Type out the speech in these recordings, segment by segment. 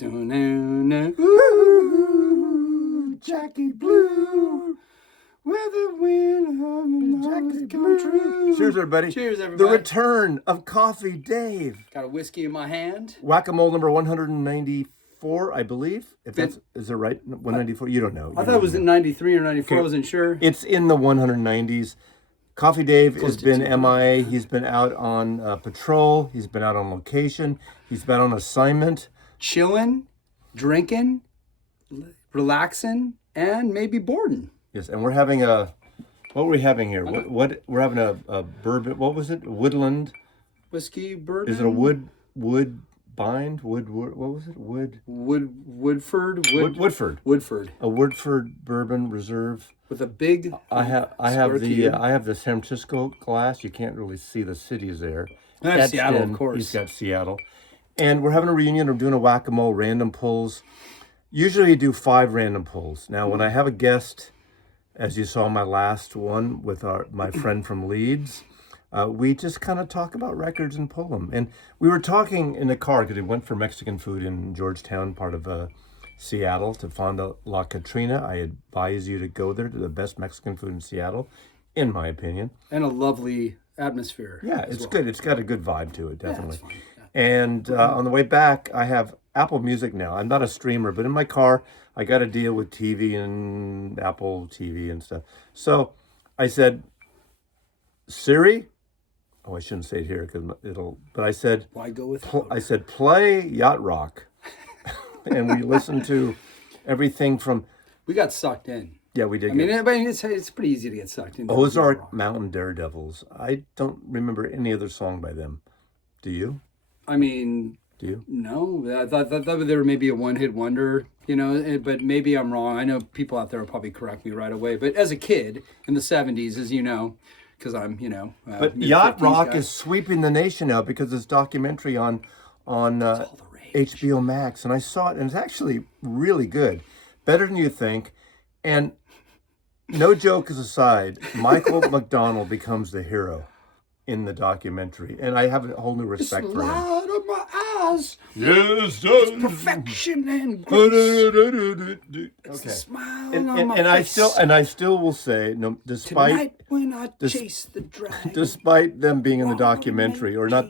Ooh, Jackie Blue, where the wind of Jackie come true. Cheers, everybody. Cheers, everybody. The return of Coffee Dave. Got a whiskey in my hand. Whack-a-mole number 194, I believe. Is it right? 194? You don't know. I thought it was in 93 or 94. I wasn't sure. It's in the 190s. Coffee Dave has been MIA. He's been out on patrol. He's been out on location. He's been on assignment. Chilling, drinking, relaxing, and maybe boarding. Yes, and we're having what were we having here? What we're having a bourbon. What was it? Woodland whiskey bourbon. Is it a wood bind? What was it? Woodford. A Woodford bourbon reserve with a big. I have the San Francisco glass. You can't really see the cities there. That's Seattle, of course. He's got Seattle. And we're having a reunion. I'm doing a whack-a-mole random pulls. Usually you do 5 random pulls. Now, when I have a guest, as you saw my last one with my friend from Leeds, we just kind of talk about records and pull them. And we were talking in the car because we went for Mexican food in Georgetown, part of Seattle, to Fonda La Katrina. I advise you to go there to the best Mexican food in Seattle, in my opinion. And a lovely atmosphere. Yeah, it's good. It's got a good vibe to it, definitely. Yeah, and on the way back, I have Apple Music now. I'm not a streamer, but in my car, I got to deal with TV and Apple TV and stuff. So I said, Siri, I shouldn't say it here but I said, why go with I said, play Yacht Rock. And we listened to everything from. We got sucked in. Yeah, we did. I mean, it's pretty easy to get sucked in. Ozark Mountain Daredevils. I don't remember any other song by them. Do you? I mean, do you? No, I thought there were maybe a one-hit wonder, but maybe I'm wrong. I know people out there will probably correct me right away. But as a kid in the 70s, as you know, because I'm, but Yacht Rock is sweeping the nation now because this documentary on HBO Max, and I saw it, and it's actually really good, better than you think. And no joke aside, Michael McDonald becomes the hero in the documentary, and I have a whole new respect for him. Out of my eyes, yes, it's perfection and grace. It's a smile on my face. I still will say, no, despite tonight when I chase the dragon, despite them being in the documentary or not,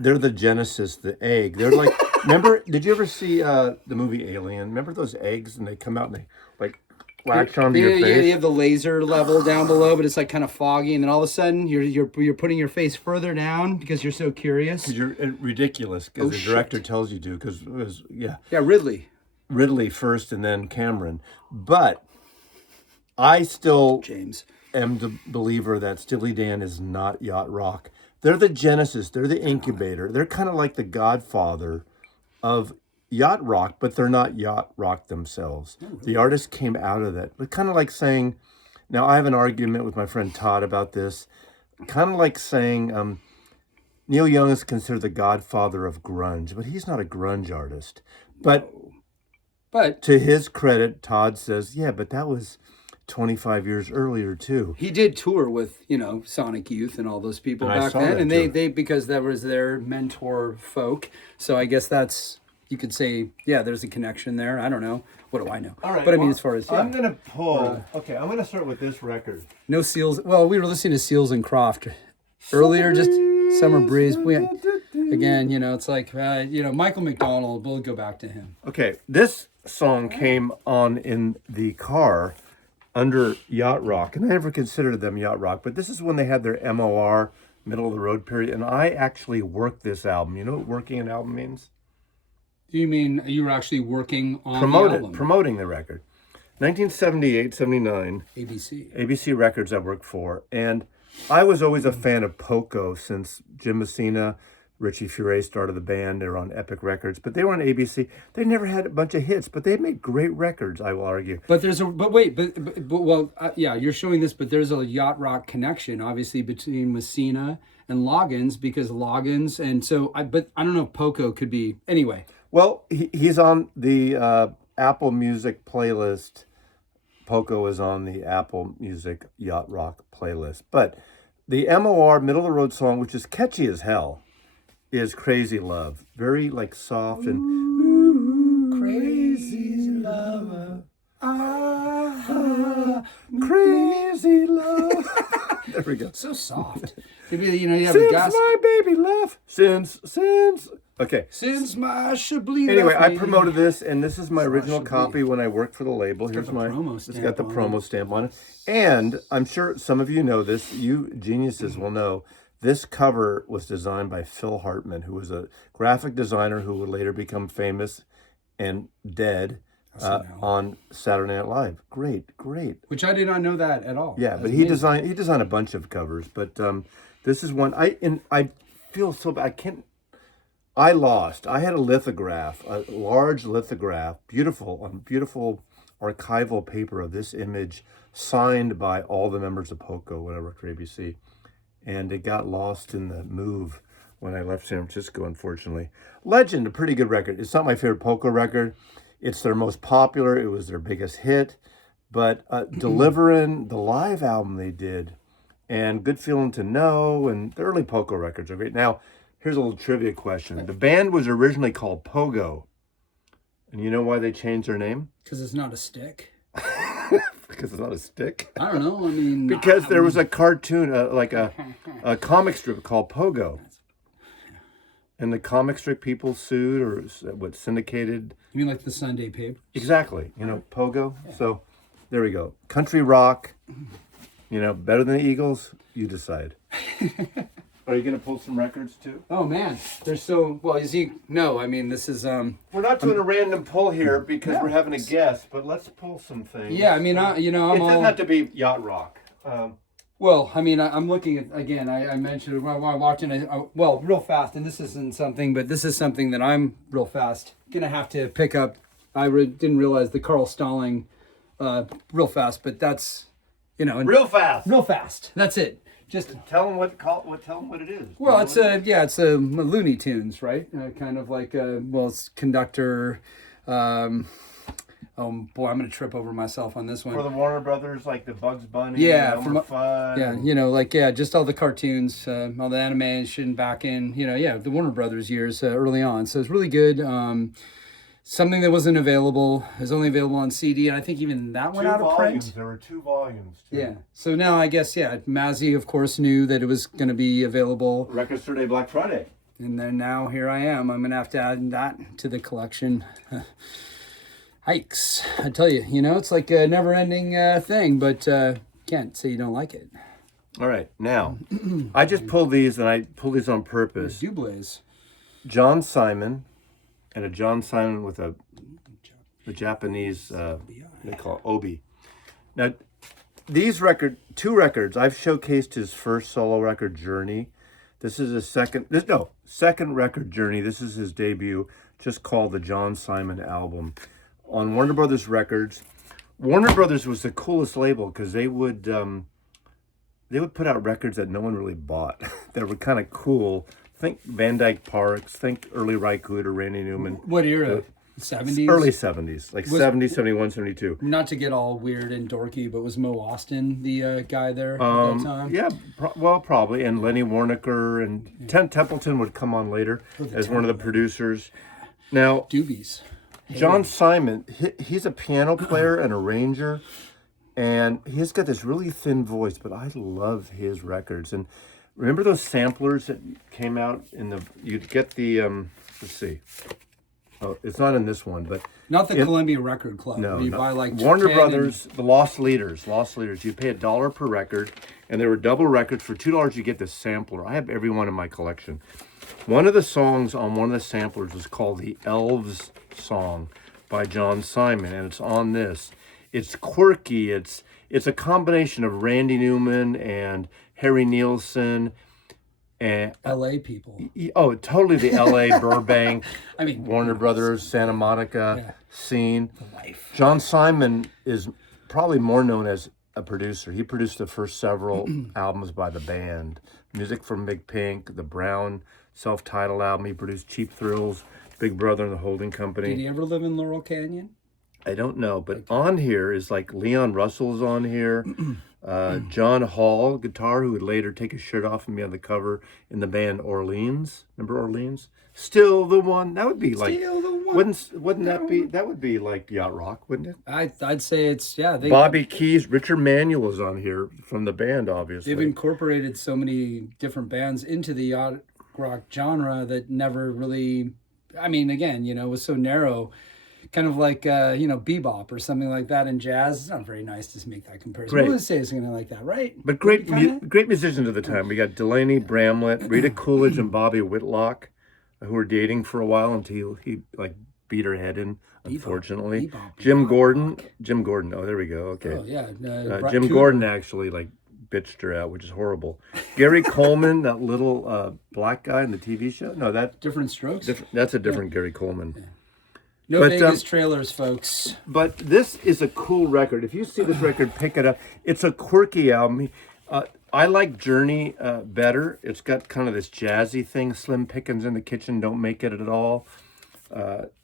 they're the genesis, the egg. They're like, remember? Did you ever see the movie Alien? Remember those eggs, and they come out and they like. Wax onto your face. Yeah, you have the laser level down below, but it's like kind of foggy, and then all of a sudden you're putting your face further down because you're so curious. Because you're ridiculous. Because the director tells you to. Because it was Ridley first, and then Cameron. But I still am the believer that Steely Dan is not Yacht Rock. They're the genesis. They're the incubator. They're kind of like the godfather of Yacht Rock, but they're not Yacht Rock themselves. Oh, really? The artist came out of that. But kind of like saying, now I have an argument with my friend Todd about this, kind of like saying Neil Young is considered the godfather of grunge, but he's not a grunge artist. But to his credit, Todd says, yeah, but that was 25 years earlier too. He did tour with, Sonic Youth and all those people back then, and they because that was their mentor folk. So I guess that's, you could say, yeah, there's a connection there. I don't know. What do I know? All right. But I mean, as far as... I'm going to pull... okay, I'm going to start with this record. No Seals... Well, we were listening to Seals and Croft earlier, just Summer Breeze. Again, it's like, Michael McDonald, we'll go back to him. Okay, this song came on in the car under Yacht Rock, and I never considered them Yacht Rock, but this is when they had their MOR, middle of the road period, and I actually worked this album. You know what working an album means? You mean you were actually working on the album? Promoting the record. 1978, 79. ABC Records I worked for. And I was always a fan of Poco since Jim Messina, Richie Furay started the band. They were on Epic Records. But they were on ABC. They never had a bunch of hits, but they made great records, I will argue. But you're showing this, but there's a Yacht Rock connection, obviously, between Messina and Loggins, because Loggins, and so, but I don't know if Poco could be, anyway. Well, he's on the Apple Music playlist. Poco is on the Apple Music Yacht Rock playlist. But the MOR, middle of the road song, which is catchy as hell, is Crazy Love. Very like soft and crazy lover. Crazy love. There we go. So soft. Maybe, you have since a gas. My baby left. Since. Okay. Since my Chablis. Anyway, I promoted this, and this is my original copy when I worked for the label. Here's my promo stamp. It's got the promo stamp on it. And I'm sure some of you know this. You geniuses will know. This cover was designed by Phil Hartman, who was a graphic designer who would later become famous and dead on Saturday Night Live. Great. Which I did not know that at all. Yeah, but he designed a bunch of covers. But this is one I feel so bad. I lost. I had a lithograph, a large lithograph, beautiful archival paper of this image signed by all the members of Poco, whatever, for ABC. And it got lost in the move when I left San Francisco, unfortunately. Legend, a pretty good record. It's not my favorite Poco record. It's their most popular. It was their biggest hit. But Deliverin', the live album they did, and Good Feeling to Know, and the early Poco records are great. Now, here's a little trivia question. The band was originally called Pogo. And you know why they changed their name? Because it's not a stick. Because it's not a stick? I don't know. I mean... Because there was a cartoon, like a comic strip called Pogo. And the comic strip people sued or syndicated. You mean like the Sunday paper? Exactly. Pogo. Yeah. So there we go. Country rock, better than the Eagles, you decide. Are you going to pull some records too? Oh man, they're so well. No, I mean this is. We're not doing a random pull here because we're having a guest, but let's pull some things. Yeah, I mean, it doesn't have to be yacht rock. Well, I mean, I'm looking at again. I mentioned while I walked in. Real fast, and this isn't something, but this is something that I'm real fast gonna have to pick up. I didn't realize the Carl Stalling, real fast, but that's, real fast. Real fast. That's it. Just tell them what it is. Well, it's a Looney Tunes, right? Kind of like it's conductor. Oh boy, I'm gonna trip over myself on this one. For the Warner Brothers, like the Bugs Bunny, Elmer Fudd. Yeah, just all the cartoons, all the animation back in, the Warner Brothers years early on. So it's really good. Something that wasn't available is only available on CD, and I think even that went out of print. There were 2 volumes. Too. Yeah. So now I guess Mazzy of course knew that it was going to be available. Record Store Day, Black Friday. And then now here I am. I'm going to have to add that to the collection. Hikes. I tell you, it's like a never-ending thing, but can't say you don't like it. All right. Now, I just pulled these, and I pulled these on purpose. Doubles. John Simon. And a John Simon with the Japanese, they call it obi. Now, these 2 records, I've showcased his first solo record, Journey. This is his second record, Journey. This is his debut, just called the John Simon album. On Warner Brothers Records. Warner Brothers was the coolest label because they would put out records that no one really bought that were kind of cool. Think Van Dyke Parks, think early Ry Cooder, Randy Newman. What era? 70s? Early 70s, like 70, 71, 72. Not to get all weird and dorky, but was Mo Austin the guy there at that time? Yeah, probably. And Lenny Warnaker and Templeton would come on later as one of the producers. Now, Doobies. John Simon, he's a piano player and arranger, and he's got this really thin voice, but I love his records. And remember those samplers that came out you'd get the, let's see. Oh, it's not in this one, but... Not the Columbia Record Club. No, you buy like Warner Brothers, the Lost Leaders. You pay $1 per record, and there were double records. For $2, you get the sampler. I have every one in my collection. One of the songs on one of the samplers was called The Elves Song by John Simon, and it's on this. It's quirky. It's a combination of Randy Newman and Harry Nilsson and L.A. people. Oh, totally the L.A. Burbank, Warner Brothers, Santa Monica scene. The life. John Simon is probably more known as a producer. He produced the first several albums by the band. Music from Big Pink, the Brown self-titled album. He produced Cheap Thrills, Big Brother and the Holding Company. Did he ever live in Laurel Canyon? I don't know, but on here is like Leon Russell's on here. John Hall, guitar, who would later take his shirt off and be on the cover in the band Orleans. Remember Orleans? Still the one. That would be like. Still the one. Wouldn't that be? That would be like yacht rock, wouldn't it? I'd say it's Bobby Keys, Richard Manuel is on here from the band, obviously. They've incorporated so many different bands into the yacht rock genre that never really. I mean, again, it was so narrow. Kind of like, bebop or something like that in jazz. It's not very nice to make that comparison. Great. I would say it's something like that, right? But great musicians of the time. We got Delaney Bramlett, Rita Coolidge, and Bobby Whitlock, who were dating for a while until he beat her head in, unfortunately. Bebop, Jim Gordon. Oh, there we go. Okay. Oh, yeah. Jim Gordon actually, bitched her out, which is horrible. Gary Coleman, that little black guy in the TV show. No, that... Different Strokes? That's a different Gary Coleman. Yeah. No Vegas trailers, folks. But this is a cool record. If you see this record, pick it up. It's a quirky album. I like Journey better. It's got kind of this jazzy thing. Slim Pickens in the Kitchen don't make it at all.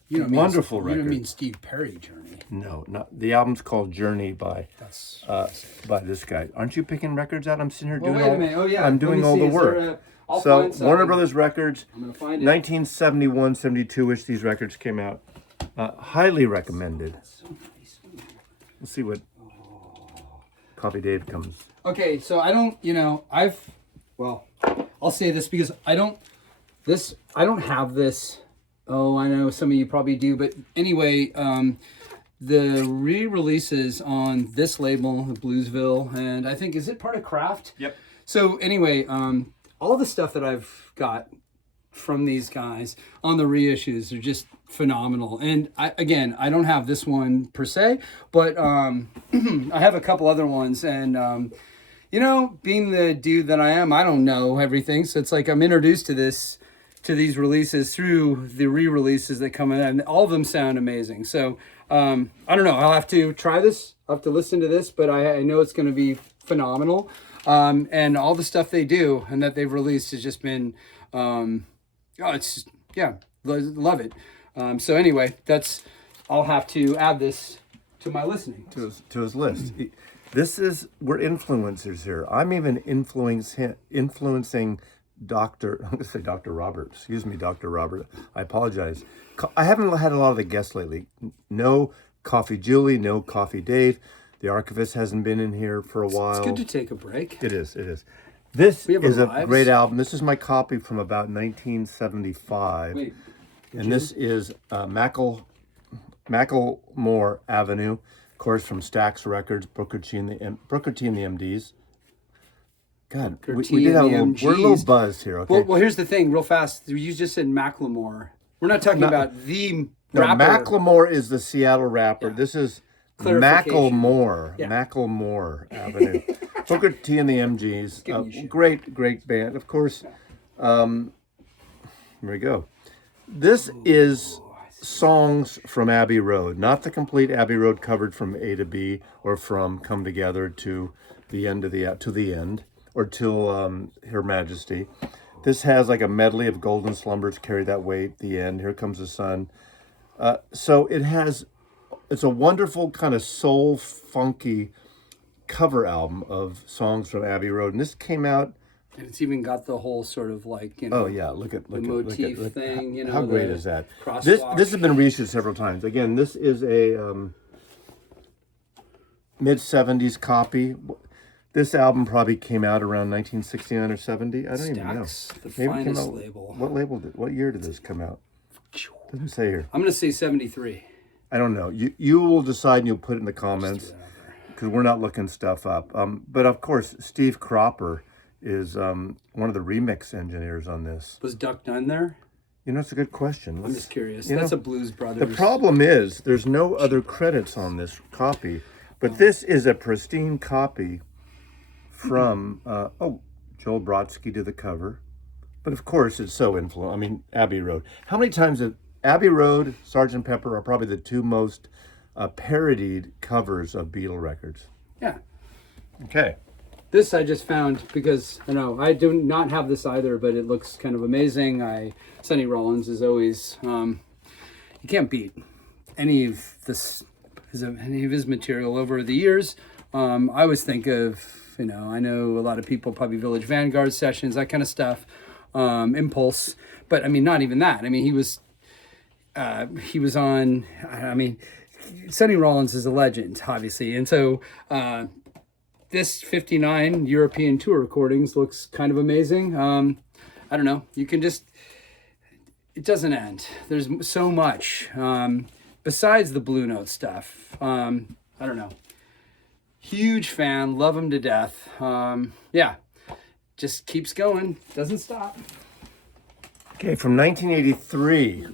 Wonderful record. You don't mean Steve Perry Journey? No, not the album's called Journey by this guy. Aren't you picking records out? I'm sitting here doing wait a minute. Oh yeah, I'm doing all the work. So Warner Brothers Records, I'm gonna find it. 1971, 72-ish. These records came out. Highly recommended. Let's see what Copy Dave comes. Okay, so I don't, I'll say this because I don't have this. Oh, I know some of you probably do, but anyway, the re-releases on this label, the Bluesville, and I think, is it part of Kraft? Yep. So anyway, all the stuff that I've got from these guys on the reissues are just phenomenal. And I don't have this one per se, but I have a couple other ones. And, being the dude that I am, I don't know everything. So it's like I'm introduced to these releases through the re-releases that come in, and all of them sound amazing. So I don't know. I'll have to try this. I'll have to listen to this, but I know it's going to be phenomenal. And all the stuff they do and that they've released has just been... love it. So anyway, I'll have to add this to my listening. To his list. We're influencers here. I'm even influencing I'm going to say Dr. Robert. Excuse me, Dr. Robert. I apologize. I haven't had a lot of the guests lately. No Coffee Julie, no Coffee Dave. The archivist hasn't been in here for a while. It's good to take a break. It is. This is a great album. This is my copy from about 1975. And this is Macklemore Avenue, of course, from Stax Records, Booker T and the MDs. God, we did have we're a little buzzed here, okay? Well, here's the thing, real fast. You just said Macklemore. We're not talking about the rapper. Macklemore is the Seattle rapper. Yeah. This is Macklemore. Yeah. Macklemore Avenue. Booker T and the MGs. Great band. Of course, here we go. This is songs from Abbey Road, not the complete Abbey Road covered from A to B or from Come Together to the end to the end or till Her Majesty. This has like a medley of Golden Slumbers, Carry That Weight, the end, Here Comes the Sun. So it's a wonderful kind of soul funky cover album of songs from Abbey Road, and this came out. And it's even got the whole sort of Oh yeah, look at motif thing. How great is that? This has been reissued several times. Again, this is a mid-70s copy. This album probably came out around 1969 or 70. I don't even know. The finest label. What year did this come out? Doesn't say here. I'm going to say 73. I don't know. You will decide and you'll put it in the comments because we're not looking stuff up. But of course, Steve Cropper is one of the remix engineers on this. Was Duck Dunn there? It's a good question. I'm just curious. That's a Blues Brothers. The problem is there's no other credits on this copy, but this is a pristine copy from, Joel Brodsky did the cover. But of course, it's so influential. I mean, Abbey Road. How many times have Abbey Road, Sgt. Pepper are probably the two most parodied covers of Beatle records. Yeah. Okay. This I just found because, I do not have this either, but it looks kind of amazing. Sonny Rollins is always, you can't beat any of his material over the years. I always think of, I know a lot of people, probably Village Vanguard sessions, that kind of stuff, Impulse. But I mean, not even that. I mean, he was on, Sonny Rollins is a legend, obviously. And so this 59 European tour recordings looks kind of amazing. I don't know. You can just, it doesn't end. There's so much besides the Blue Note stuff. I don't know. Huge fan, love him to death. Just keeps going, doesn't stop. Okay, from 1983,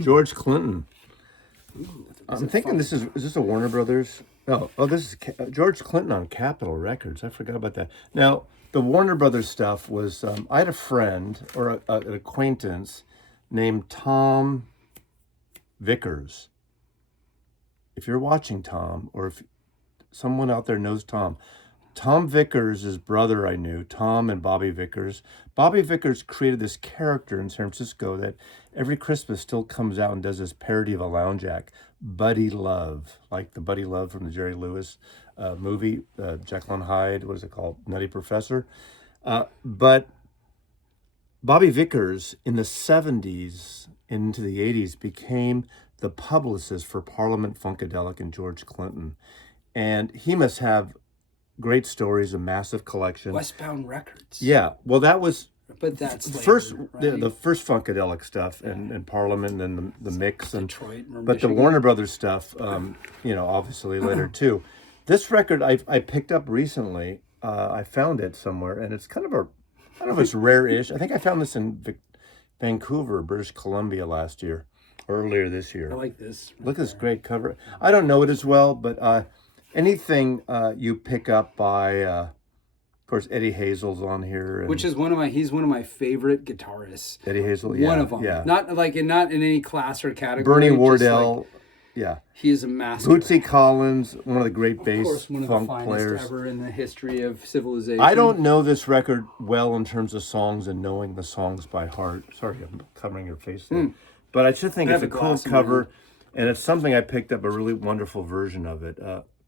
George Clinton. I'm thinking is this a Warner Brothers? Oh, this is George Clinton on Capitol Records. I forgot about that. Now, the Warner Brothers stuff was, I had a friend or an acquaintance named Tom Vickers. If you're watching, Tom, or if someone out there knows Tom Vickers' brother I knew, Tom and Bobby Vickers. Bobby Vickers created this character in San Francisco that every Christmas still comes out and does this parody of a lounge act, Buddy Love, like the Buddy Love from the Jerry Lewis movie, Jekyll and Hyde, what is it called, Nutty Professor. But Bobby Vickers in the 70s into the 80s became the publicist for Parliament Funkadelic and George Clinton. And he must have great stories, a massive collection. Westbound Records. Yeah, well, that was. But that's the later, first, right? the first Funkadelic stuff and Parliament and the mix and Detroit, but Michigan. The Warner Brothers stuff, obviously later too. This record I picked up recently. I found it somewhere, and it's kind of I don't know if it's rare-ish. I think I found this in Vancouver, British Columbia last year, earlier this year. I like this. Look at this great cover. I don't know it as well, but anything you pick up by, of course, Eddie Hazel's on here, which is he's one of my favorite guitarists. Eddie Hazel, yeah, one of them. Yeah. Not in any class or category. Bernie Wardell, yeah. He is a master. Bootsy Collins, one of the great bass of course, one funk of the players finest ever in the history of civilization. I don't know this record well in terms of songs and knowing the songs by heart. Sorry, I'm covering your face there. But I should think it's a cool cover, and it's something I picked up a really wonderful version of it.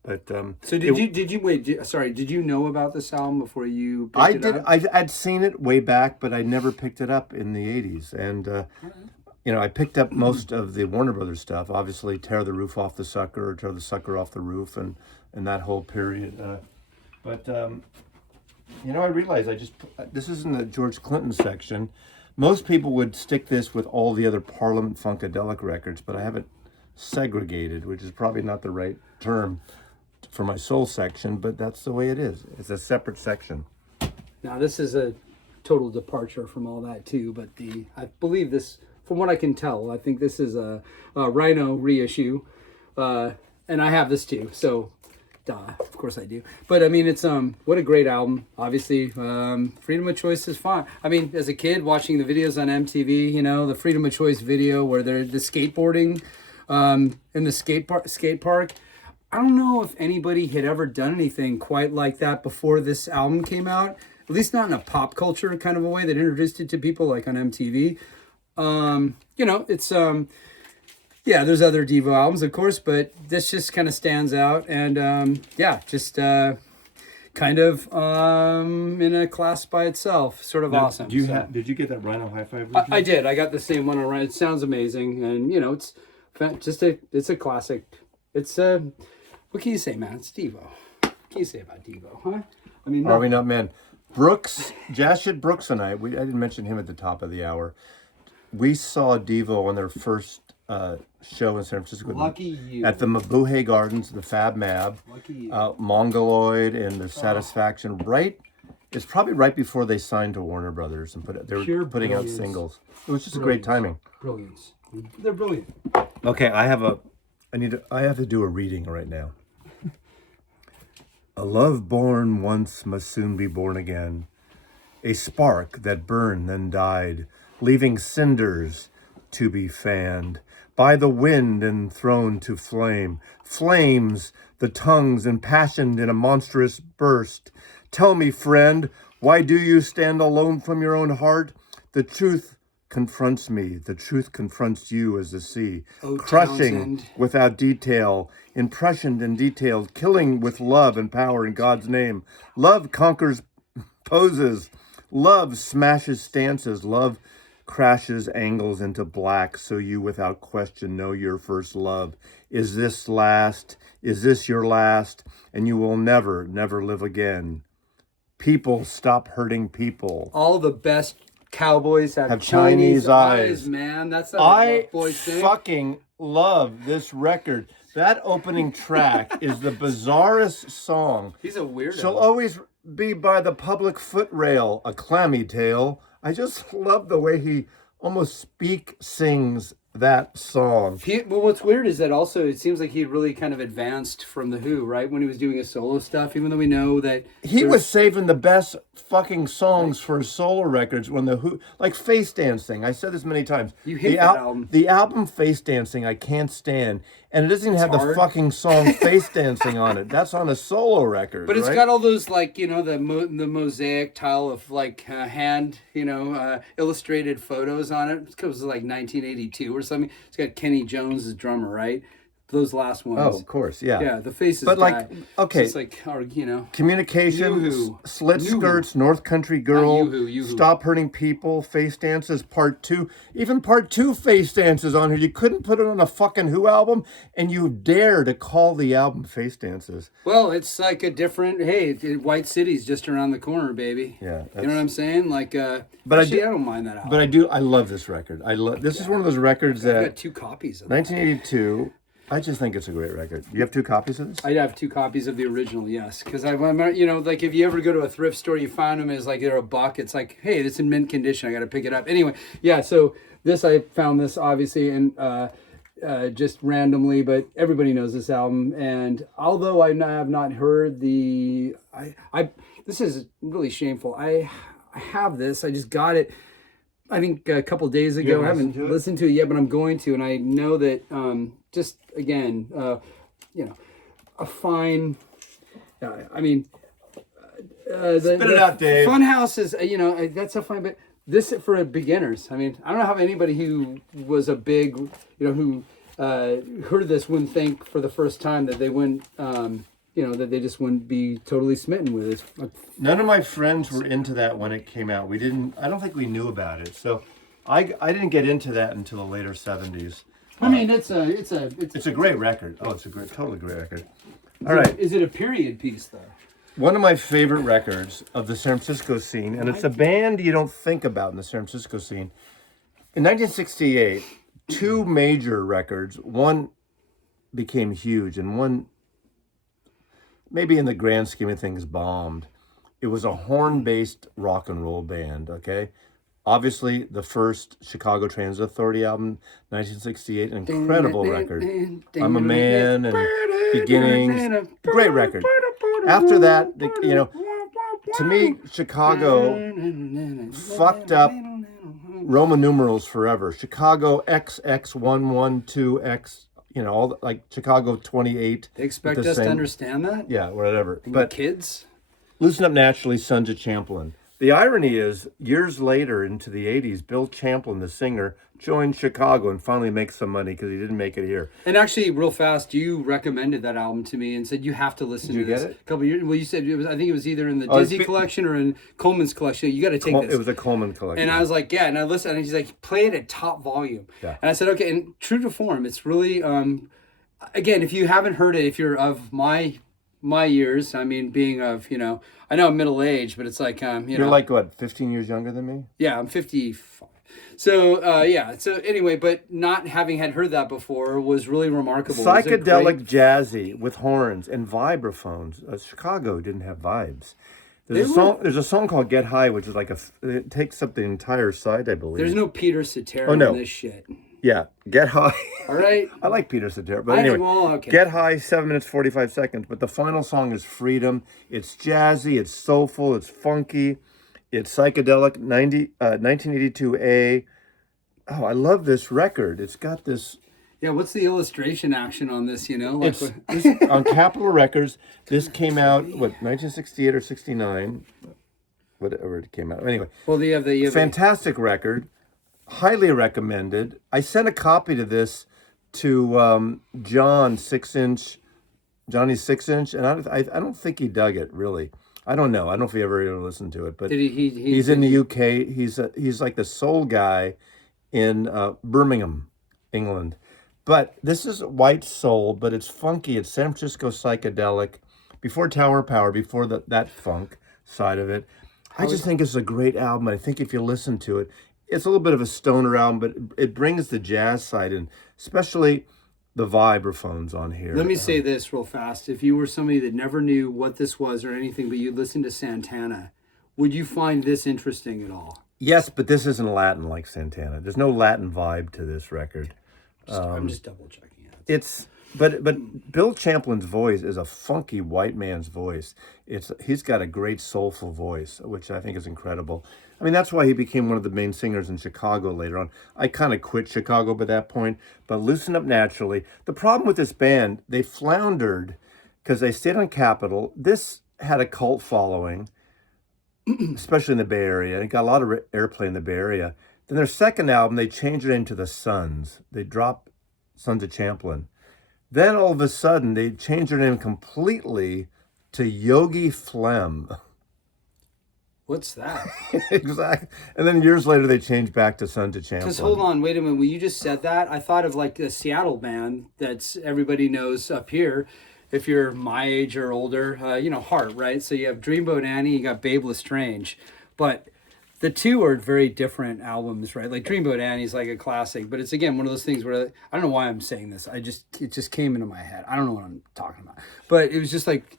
So did you know about this album before you picked it up? I'd seen it way back, but I never picked it up in the 80s. And, I picked up most of the Warner Brothers stuff, obviously Tear the Roof Off the Sucker, or Tear the Sucker Off the Roof, and that whole period. I realized this is in the George Clinton section. Most people would stick this with all the other Parliament Funkadelic records, but I haven't segregated, which is probably not the right term for my soul section, but that's the way it is. It's a separate section. Now, this is a total departure from all that too, but I believe this, from what I can tell, I think this is a Rhino reissue, and I have this too, so of course I do. But I mean, it's what a great album. Obviously, freedom of choice is fun. I mean, as a kid watching the videos on MTV, the freedom of choice video where they're the skateboarding in the skate park. I don't know if anybody had ever done anything quite like that before this album came out. At least not in a pop culture kind of a way that introduced it to people like on MTV. It's there's other Devo albums, of course, but this just kind of stands out, and kind of in a class by itself, sort of now, awesome. Did you get that Rhino Hi-Fi version? I did. I got the same one on Rhino. It sounds amazing, and it's it's a classic. It's what can you say, man? It's Devo. What can you say about Devo, huh? I mean, are we not men? Brooks, Jazz Shit Brooks and I didn't mention him at the top of the hour. We saw Devo on their first show in San Francisco. Lucky you. At the Mabuhay Gardens, the Fab Mab. Lucky you. Mongoloid and the Satisfaction. It's probably right before they signed to Warner Brothers and they were putting out singles. It was just a great timing. Brilliance. They're brilliant. Okay, I have to do a reading right now. A love born once must soon be born again. A spark that burned then died, leaving cinders to be fanned by the wind and thrown to flame. Flames, the tongues impassioned in a monstrous burst. Tell me, friend, why do you stand alone from your own heart? The truth confronts me. The truth confronts you as the sea. Oh, crushing Townshend. without detail, impressioned and detailed, killing with love and power in God's name. Love conquers poses. Love smashes stances. Love crashes angles into black, so you without question know your first love. Is this last? Is this your last? And you will never, never live again. People, stop hurting people. All the best cowboys have Chinese eyes. Man, that's not a boys thing. Fucking love this record. That opening track is the bizarrest song. He's a weirdo. She'll always be by the public foot rail, a clammy tale. I just love the way he almost sings that song. Well, what's weird is that also it seems like he really kind of advanced from the Who, right? When he was doing his solo stuff, even though we know that he was saving the best fucking songs for his solo records when the Who, like Face Dancing. I said this many times. You hate that album. The album Face Dancing, I can't stand. And it doesn't even have the fucking song Face Dancing on it. That's on a solo record. But it's got all those, like, you know, the mosaic tile of, like, hand, you know, illustrated photos on it. It was like 1982 or something. It's got Kenny Jones as drummer, right? Those last ones. Oh, of course, yeah. Yeah, the Faces but guy. Like, okay. It's like, or, you know. Communication, Slit Skirts, North Country Girl, Yoo-hoo. Stop Hurting People, Face Dances, Part 2. Even Part 2 Face Dances on here. You couldn't put it on a fucking Who album, and you dare to call the album Face Dances. Well, it's like a different, hey, White City's just around the corner, baby. Yeah. You know what I'm saying? Like, but actually, I don't mind that album. But I love this record. This is one of those records that... I've got 2 copies of it. 1982... I just think it's a great record. You have 2 copies of this? I have 2 copies of the original, yes. Because I remember, you know, like if you ever go to a thrift store, you find them as like they're $1. It's like, hey, it's in mint condition. I got to pick it up. Anyway, yeah. So I found this obviously and just randomly, but everybody knows this album. And although I have not heard this is really shameful. I have this. I just got it. I think a couple days ago. I haven't listened to it yet, but I'm going to, and I know that just again, you know, a fine. I mean, spit it out, Dave. Funhouse is, you know, that's a fine, but this for beginners. I mean, I don't know how anybody who was a big, you know, who heard this wouldn't think for the first time that they wouldn't. You know, that they just wouldn't be totally smitten with it. None of my friends were into that when it came out. I don't think we knew about it. So I didn't get into that until the later 70s. I mean, it's a great record. Oh, it's a totally great record. All right. Is it a period piece, though? One of my favorite records of the San Francisco scene, and it's a band you don't think about in the San Francisco scene. In 1968, 2 major records, one became huge and one, maybe in the grand scheme of things, bombed. It was a horn-based rock and roll band, okay? Obviously, the first Chicago Transit Authority album, 1968, an incredible record. I'm a Man and Beginnings, great record. After that, you know, to me, Chicago fucked up Roman numerals forever. Chicago XX112X, you know, all like Chicago 28. They expect us to understand that? Yeah, whatever. But kids? Loosen Up Naturally, Sons of Champlin. The irony is, years later into the 80s, Bill Champlin, the singer, joined Chicago and finally makes some money because he didn't make it here. And actually, real fast, you recommended that album to me and said you have to listen to this. Did you get it? A couple of years. Well, you said I think it was either in the Dizzy collection or in Coleman's collection. You got to take this. It was a Coleman collection. And I was like, yeah. And I listened, and he's like, play it at top volume. Yeah. And I said, okay. And true to form, it's really, again, if you haven't heard it, if you're of my years, I mean, being of, you know, I know I'm middle aged, but it's like, You're like, what, 15 years younger than me? Yeah, I'm 55. So, yeah. So anyway, but not having had heard that before was really remarkable. Psychedelic jazzy with horns and vibraphones. Chicago didn't have vibes. There's a song called Get High, which is like it takes up the entire side, I believe. There's no Peter Cetera in this shit. Yeah, Get High. All right. I like Peter Cetera, but anyway, okay. Get High, 7 minutes, 45 seconds. But the final song is Freedom. It's jazzy, it's soulful, it's funky, it's psychedelic, 1982A. Oh, I love this record. It's got this... Yeah, what's the illustration action on this, you know? Like on Capitol Records, this came out, 1968 or 69? Whatever it came out. Anyway. Well, you have fantastic record. highly recommended. I sent a copy to this to Johnny's 6-inch, and I don't think he dug it really. I don't know. I don't know if he ever listened to it, but he's in the UK. He's like the soul guy in Birmingham, England. But this is white soul, but it's funky. It's San Francisco psychedelic. Before Tower Power, before that funk side of it. I just think it's a great album. I think if you listen to it, it's a little bit of a stoner album, but it brings the jazz side in, especially the vibraphones on here. Let me say this real fast. If you were somebody that never knew what this was or anything, but you listened to Santana, would you find this interesting at all? Yes, but this isn't Latin like Santana. There's no Latin vibe to this record. I'm just double checking it. But Bill Champlin's voice is a funky white man's voice. He's got a great soulful voice, which I think is incredible. I mean, that's why he became one of the main singers in Chicago later on. I kind of quit Chicago by that point, but Loosen Up Naturally. The problem with this band, they floundered because they stayed on Capitol. This had a cult following, especially in the Bay Area. It got a lot of airplay in the Bay Area. Then their second album, they changed it into the Sons. They dropped Sons of Champlin. Then all of a sudden, they changed their name completely to Yogi Phlegm. What's that? Exactly. And then years later, they changed back to Sons of Champlin. Because hold on, wait a minute. When you just said that, I thought of like a Seattle band that's everybody knows up here. If you're my age or older, Heart, right? So you have Dreamboat Annie, you got Babe Lestrange. But the two are very different albums, right? Like Dreamboat Annie's like a classic, but it's again one of those things where I don't know why I'm saying this. It just came into my head. I don't know what I'm talking about. But it was just like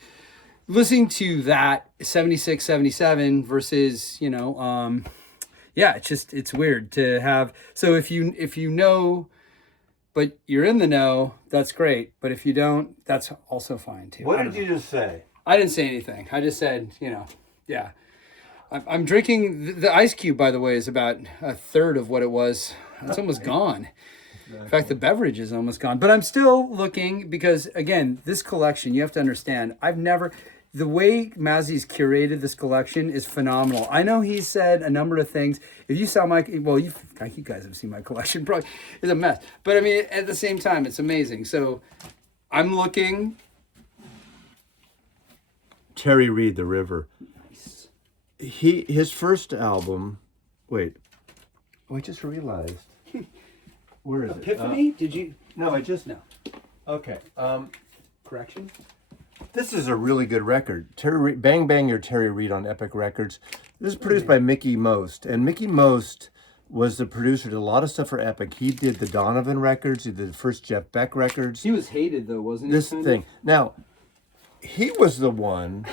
listening to that 76, 77 versus, it's weird to have. So if you know, but you're in the know, that's great. But if you don't, that's also fine too. What did you just say? I didn't say anything. I just said, yeah. I'm drinking, the Ice Cube, by the way, is about a third of what it was. It's almost gone. Exactly. In fact, the beverage is almost gone. But I'm still looking because, again, this collection, you have to understand, the way Mazzy's curated this collection is phenomenal. I know he said a number of things. If you saw you guys have seen my collection, probably it's a mess. But I mean, at the same time, it's amazing. So I'm looking. Terry Reid, The River. Nice. His first album, I just realized. Where is it? Epiphany? Did you? No, No. Okay. Correction? This is a really good record. Bang Bang Your Terry Reid on Epic Records. This is produced by Mickey Most. And Mickey Most was the producer to a lot of stuff for Epic. He did the Donovan records. He did the first Jeff Beck records. He was hated, though, wasn't he? This thing. Now, he was the one.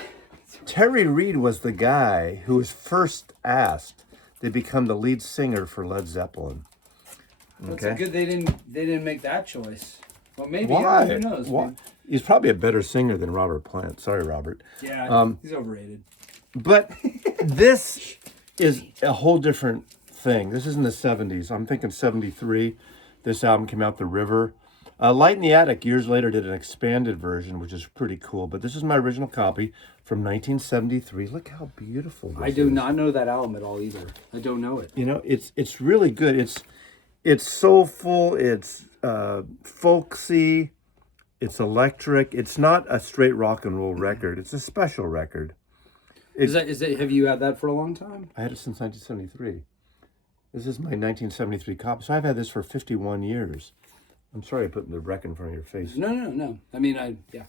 Terry Reid was the guy who was first asked to become the lead singer for Led Zeppelin. Okay. That's good they didn't make that choice. Well, maybe. Why? Who knows? Why? He's probably a better singer than Robert Plant. Sorry, Robert. Yeah, he's overrated. But this is a whole different thing. This is in the 70s. I'm thinking 73. This album came out, The River. Light in the Attic years later did an expanded version, which is pretty cool. But this is my original copy from 1973. Look how beautiful this is. I do not know that album at all either. I don't know it. It's really good. It's soulful. It's folksy. It's electric. It's not a straight rock and roll record. It's a special record. Have you had that for a long time? I had it since 1973. This is my 1973 copy. So I've had this for 51 years. I'm sorry I put the record in front of your face. No. I mean, yeah.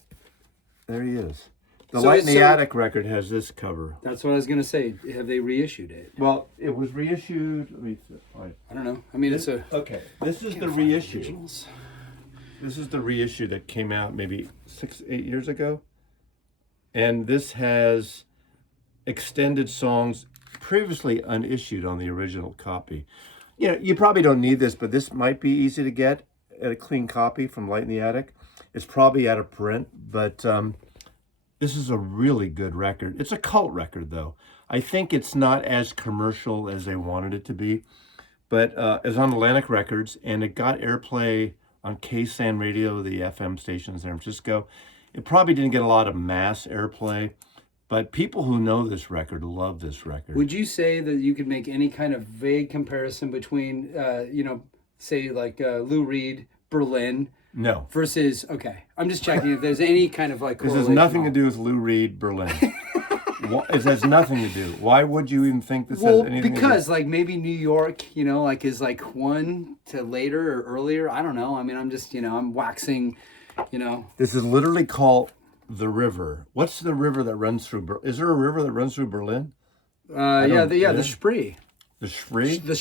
There he is. The Light in the Attic record has this cover. That's what I was going to say. Have they reissued it? Well, it was reissued. I don't know. I mean, Okay, this is the reissue. Originals. This is the reissue that came out maybe 6-8 years ago. And this has extended songs previously unissued on the original copy. You probably don't need this, but this might be easy to get at a clean copy from Light in the Attic. It's probably out of print, but this is a really good record. It's a cult record, though. I think it's not as commercial as they wanted it to be, but it's on Atlantic Records, and it got airplay on KSAN Radio, the FM station in San Francisco. It probably didn't get a lot of mass airplay, But people who know this record love this record. Would you say that you could make any kind of vague comparison between, say like Lou Reed, Berlin? No. Versus, okay, I'm just checking if there's any kind of like. This has nothing to do with Lou Reed, Berlin. It has nothing to do. Why would you even think this has anything to do? Because like maybe New York, like is like one to later or earlier. I don't know. I mean, I'm just, I'm waxing, This is literally called the river. What's the river that runs through? Is there a river that runs through Berlin? The Spree. The Spree? The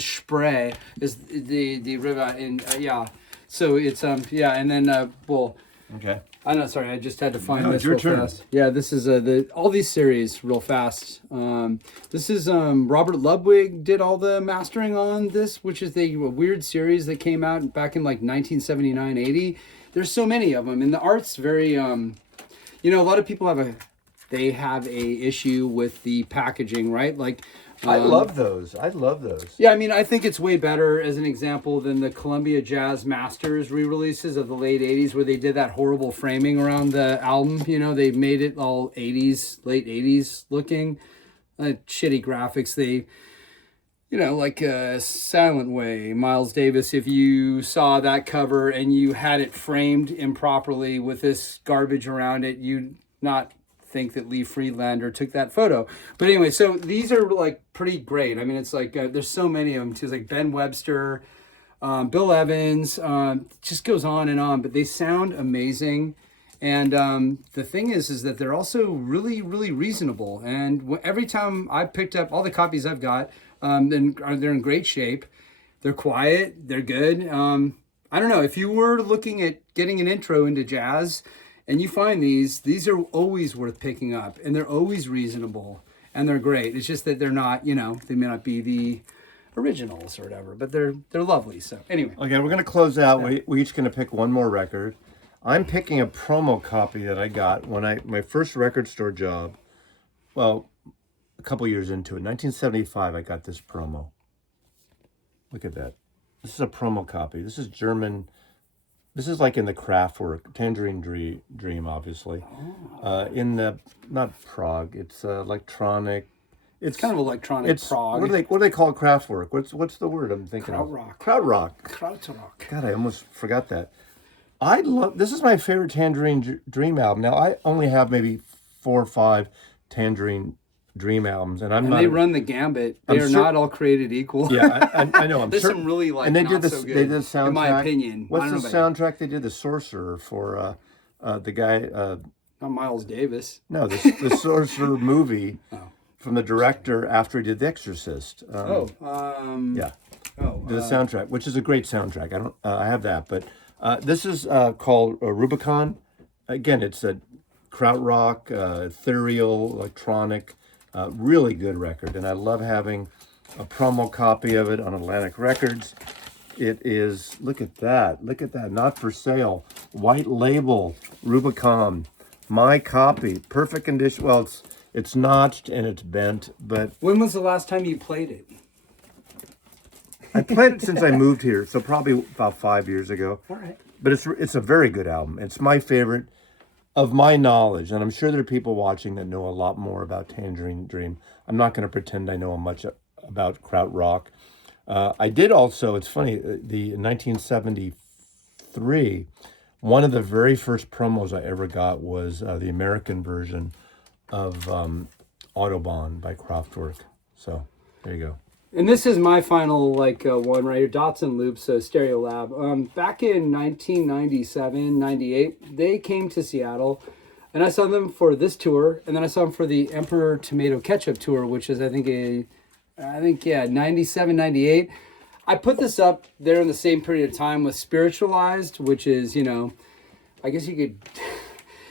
Spree is the river in, So it's, and then, Okay. I know, sorry, I just had to find this your real turn. fast. Yeah, this is all these series real fast. This is Robert Ludwig did all the mastering on this, which is the weird series that came out back in like 1979, 80. There's so many of them, and the art's very, a lot of people have a issue with the packaging, right? Like, I love those. Yeah, I mean, I think it's way better, as an example, than the Columbia Jazz Masters re-releases of the late 80s where they did that horrible framing around the album. They made it all 80s, late 80s looking. Shitty graphics. They, like Silent Way, Miles Davis, if you saw that cover and you had it framed improperly with this garbage around it, you'd not think that Lee Friedlander took that photo. But anyway, so these are like pretty great. I mean, it's like there's so many of them too. It's like Ben Webster, Bill Evans, just goes on and on, but they sound amazing. And the thing is that they're also really, really reasonable. And every time I picked up all the copies I've got, they're in great shape. They're quiet. They're good. I don't know, if you were looking at getting an intro into jazz, and you find these are always worth picking up, and they're always reasonable, and they're great. It's just that they're not, they may not be the originals or whatever, but they're lovely. So anyway. Okay, we're going to close out. Yeah. We're each going to pick one more record. I'm picking a promo copy that I got when my first record store job, well, a couple years into it, 1975, I got this promo. Look at that. This is a promo copy. This is German. This is like in the Kraftwerk, Tangerine Dream, obviously. In the, not Prague, it's electronic. It's kind of electronic prog. What do they call Kraftwerk? What's the word I'm thinking of? Krautrock. God, I almost forgot that. This is my favorite Tangerine Dream album. Now, I only have maybe 4 or 5 Tangerine Dream albums, and they run the gambit. They are not all created equal. Yeah, I know. There's some really and they did so good. They did the soundtrack. In my opinion, what's the soundtrack they did? The Sorcerer for the guy. Not Miles Davis. No, the Sorcerer movie from the director after he did The Exorcist. Yeah. The soundtrack, which is a great soundtrack. I have that, but this is called Rubicon. Again, it's a krautrock, ethereal, electronic. Really good record, and I love having a promo copy of it on Atlantic Records. It is, look at that, not for sale, white label, Rubicon, my copy, perfect condition. Well, it's notched and it's bent, but... When was the last time you played it? I played it since I moved here, so probably about 5 years ago. All right. But it's a very good album. It's my favorite. Of my knowledge, and I'm sure there are people watching that know a lot more about Tangerine Dream. I'm not going to pretend I know much about krautrock. I did also, it's funny, in 1973, one of the very first promos I ever got was the American version of Autobahn by Kraftwerk. So, there you go. And this is my final one right here, Dots and Loops Stereo Lab. Back in 1997, 98, they came to Seattle, and I saw them for this tour, and then I saw them for the Emperor Tomato Ketchup tour, which is I think 97, 98. I put this up there in the same period of time with Spiritualized, which is, I guess you could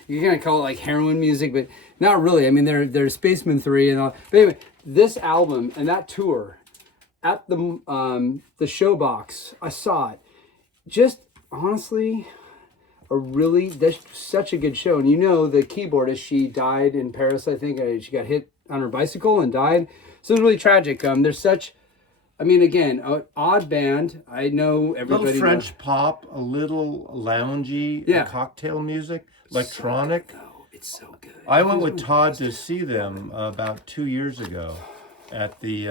kind of call it like heroin music, but not really. I mean, they're Spaceman 3 and all. But anyway, this album and that tour, at the Showbox, I saw it. Just honestly, that's such a good show. And the keyboardist, she died in Paris, I think. She got hit on her bicycle and died. So it's really tragic. There's such, again, an odd band. I know everybody. A little French pop, a little loungy, cocktail music, electronic. It's so good. I went with Todd to see them about 2 years ago at the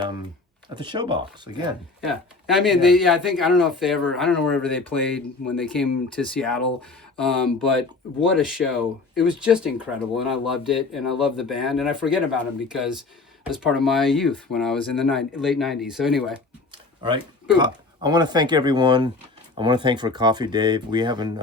Showbox again. Yeah. I mean, I don't know wherever they played when they came to Seattle, but what a show. It was just incredible, and I loved it, and I love the band, and I forget about them because it was part of my youth when I was in the late 90s. So anyway. All right. I want to thank everyone. I want to thank for Coffee Dave. We haven't...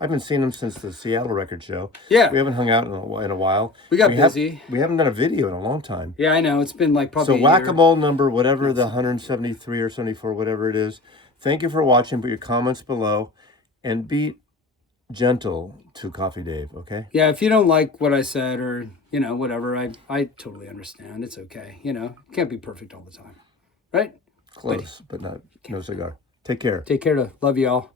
I haven't seen him since the Seattle record show. Yeah. We haven't hung out in a while. We got busy. We haven't done a video in a long time. Yeah, I know. It's been like probably So Whack-A-Mole number, whatever, the 173 or 74, whatever it is. Thank you for watching. Put your comments below. And be gentle to Coffee Dave, okay? Yeah, if you don't like what I said or, whatever, I totally understand. It's okay. Can't be perfect all the time. Right? Close, but no cigar. Take care. Take care. Love you all.